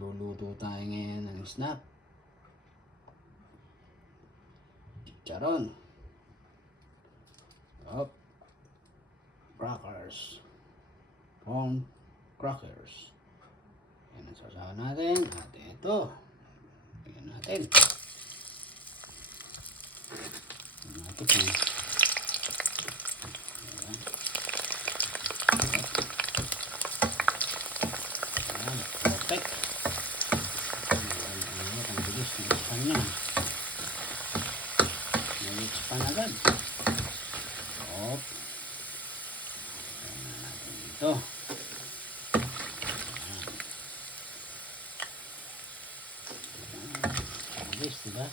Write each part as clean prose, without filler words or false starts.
Magluluto tayo ngayon ng snack. Chicharon. Up. Crackers. Corn crackers. Yan ang sasawa natin. At ito. Tingnan natin. Ito po. Perfect. Ang bilis ng span niya. Nag-span agad. Op. Tingnan natin dito. Bilis, diba?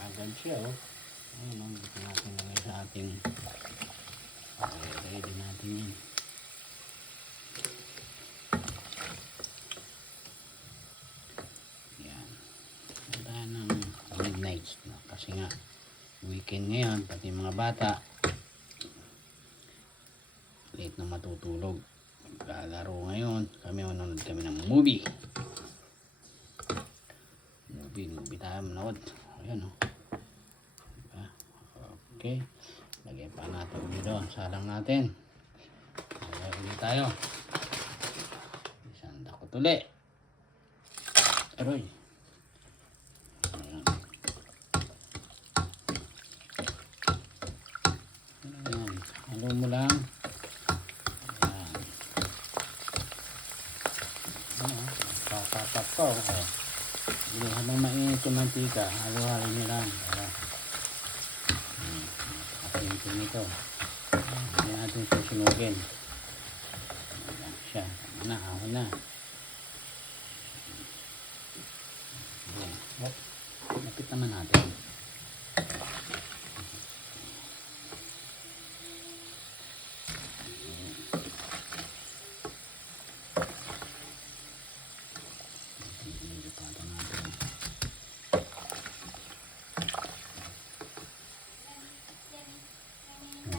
Agad siya, oh. Ayun, dito natin lagay sa ating ready natin yan. Yan. Punta ng midnight na kasi nga weekend ngayon, pati mga bata late na matutulog. Maglalaro ngayon. Kami manonood kami ng movie tayo manood. Ayan, oh. Diba? Okay. Lagay pa natin dito ang salang natin. Lagay ulit tayo. Isang dakot ulit. Aroy. Ayan. Ayan. Halo mo lang. Ayan. Ayan. Papapap ko. Okay. Habang mainit yung mantika, halo-halo nyo lang. Kapinto nito. Hindi natin susunugin. Ayan siya. Tama na, ahon na. Lapit naman natin.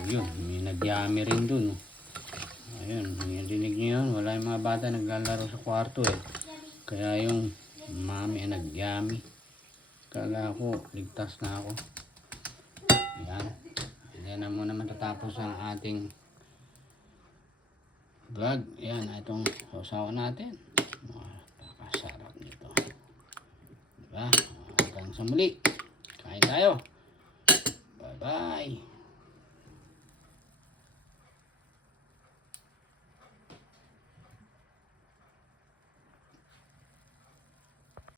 Yun, may nagyami rin dun. Ayun, narinig nyo yun. Wala yung mga bata naglalaro sa kwarto eh. Kaya yung mami ay nagyami. Kala ko, ligtas na ako. Yan. Yan na muna matatapos ang ating vlog. Yan, itong sausawan natin. Napakasarap nito. Diba? Hanggang sa muli. Kain tayo. Bye-bye.